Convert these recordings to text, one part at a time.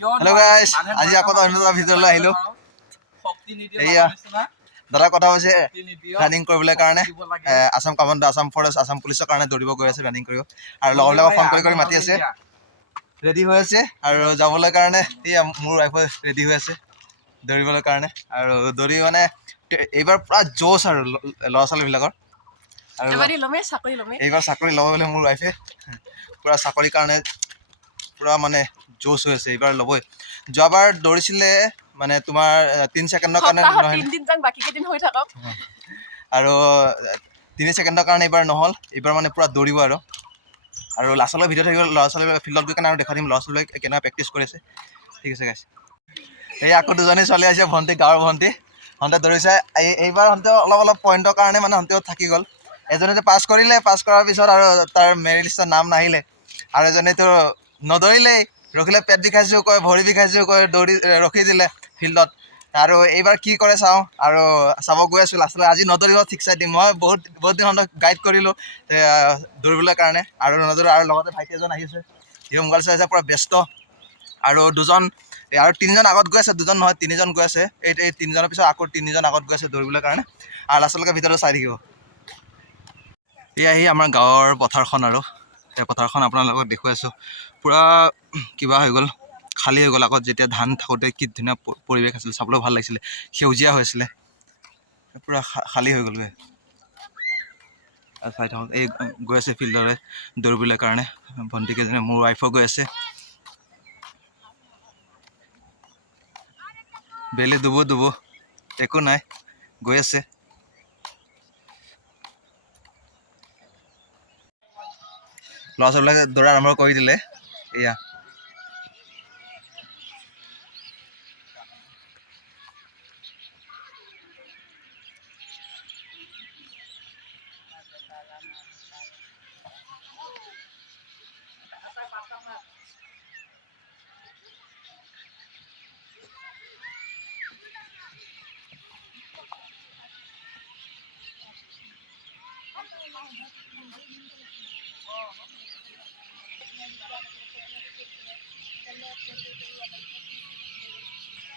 hello guys আজি আকৌ এটা ভিডিঅ'লৈ আহিলো এয়া দাদা কথা হৈছে ৰানিং কৰিবলৈ কাৰণে আসাম কামাণ্ডো আসাম ফৰেষ্ট আসাম পুলিচৰ কাৰণে দৌৰিব গৈ আছে ৰানিং কৰিব আৰু লগৰবিলাকক ফোন কৰি মাতি আছে ৰেডি হৈ আছে আৰু যাবলৈ কাৰণে এয়া মোৰ ৱাইফ ৰেডি হৈ আছে দৌৰিবলৈ কাৰণে আৰু দৌৰি মানে এইবাৰ পুৰা জোছ আৰু ল'ৰা ছোৱালীবিলাকৰ আৰু এইবাৰ চাকৰি ল'ব বুলি মোৰ ৱাইফে পুৰা চাকৰিৰ কাৰণে পুৰা মানে জোছ হৈ আছে এইবাৰ ল'বই যোৱাবাৰ দৌৰিছিলে মানে তোমাৰ 3 ছেকেণ্ডৰ কাৰণে নহয় 3 দিন যাক বাকি কেদিন হৈ থাকক আৰু 3 ছেকেণ্ডৰ কাৰণে এইবাৰ নহল এইবাৰ মানে পুৰা দৌৰিব আৰু লাষ্টলৈ ভিডিঅ' থাকিব ল'ৰা ছোৱালী ফিল্ডত গৈ কেনে আৰু দেখা দিম ল'ৰা ছোৱালীক কেনেকুৱা প্ৰেক্টিছ কৰি আছে ঠিক আছে গাইছ এই আকৌ দুজনী ছোৱালী আছে ভণ্টি গাঁৱৰ ভণ্টি হন্তে দৌৰিছে এইবাৰ হন্তে অলপ পইণ্টৰ কাৰণে মানে হন্তে থাকি গ'ল এজনীতে পাছ কৰিলে পাছ কৰাৰ পিছত আৰু তাৰ মেৰিট লিষ্টত নাম নাহিলে আৰু এজনীতো নদৌৰিলেই ৰখিলে পেট বিষাইছোঁ কয় ভৰি বিষাইছোঁ কয় দৌৰি ৰখি দিলে ফিল্ডত আৰু এইবাৰ কি কৰে চাওঁ আৰু চাব গৈ আছোঁ লাষ্টলৈ আজি নদৌৰিব ঠিক চাই দিম মই বহুত দিন গাইড কৰিলোঁ দৌৰিবলৈ কাৰণে আৰু নদৌৰে আৰু লগতে ভাইটি এজন আহিছে সিও মোবাইল চাই আছে পুৰা ব্যস্ত আৰু দুজন আৰু 3জন আগত গৈ আছে 2জন নহয় 3জন গৈ আছে এই 3জনৰ পিছত আকৌ 3জন আগত গৈ আছে দৌৰিবলৈ কাৰণে আৰু লাষ্টলৈকে ভিতৰতে চাই থাকিব এয়া আমাৰ গাঁৱৰ পথাৰখন আৰু এই পথাৰখন আপোনালোকক দেখুৱাই আছোঁ পুৰা কিবা হৈ গ'ল খালী হৈ গ'ল আগত যেতিয়া ধান থাকোঁতে কি ধুনীয়া পৰিৱেশ আছিল চাবলৈ ভাল লাগিছিলে সেউজীয়া হৈ আছিলে পুৰা খালী হৈ গ'লগৈ চাই থাকক এই গৈ আছে ফিল্ডৰে দৌৰিবলৈ কাৰণে ভণ্টিকেইজনী মোৰ ৱাইফো গৈ আছে বেলি ডুব একো নাই গৈ আছে ল'ৰা ছোৱালীবিলাকে দৌৰা আৰম্ভ কৰি দিলে এয়া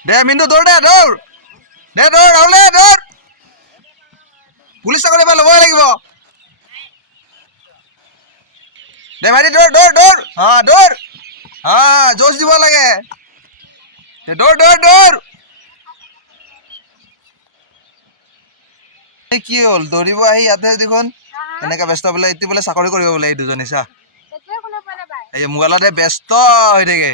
দে মিণ্টু দৌৰ দৌৰ ৰাহুলে দৌৰ পুলিচ চাকৰি এবাৰ ল'বই লাগিব দে ভাইটি দৌৰ দৌৰ জোচ দিব লাগে দৌৰ কি হ'ল দৌৰিব আহি ইয়াতে দেখোন এনেকৈ ব্যস্ত বোলে এইটো বোলে চাকৰি কৰিব বোলে এই দুজনী চা এই মোবাইলতে ব্যস্ত হৈ থাকে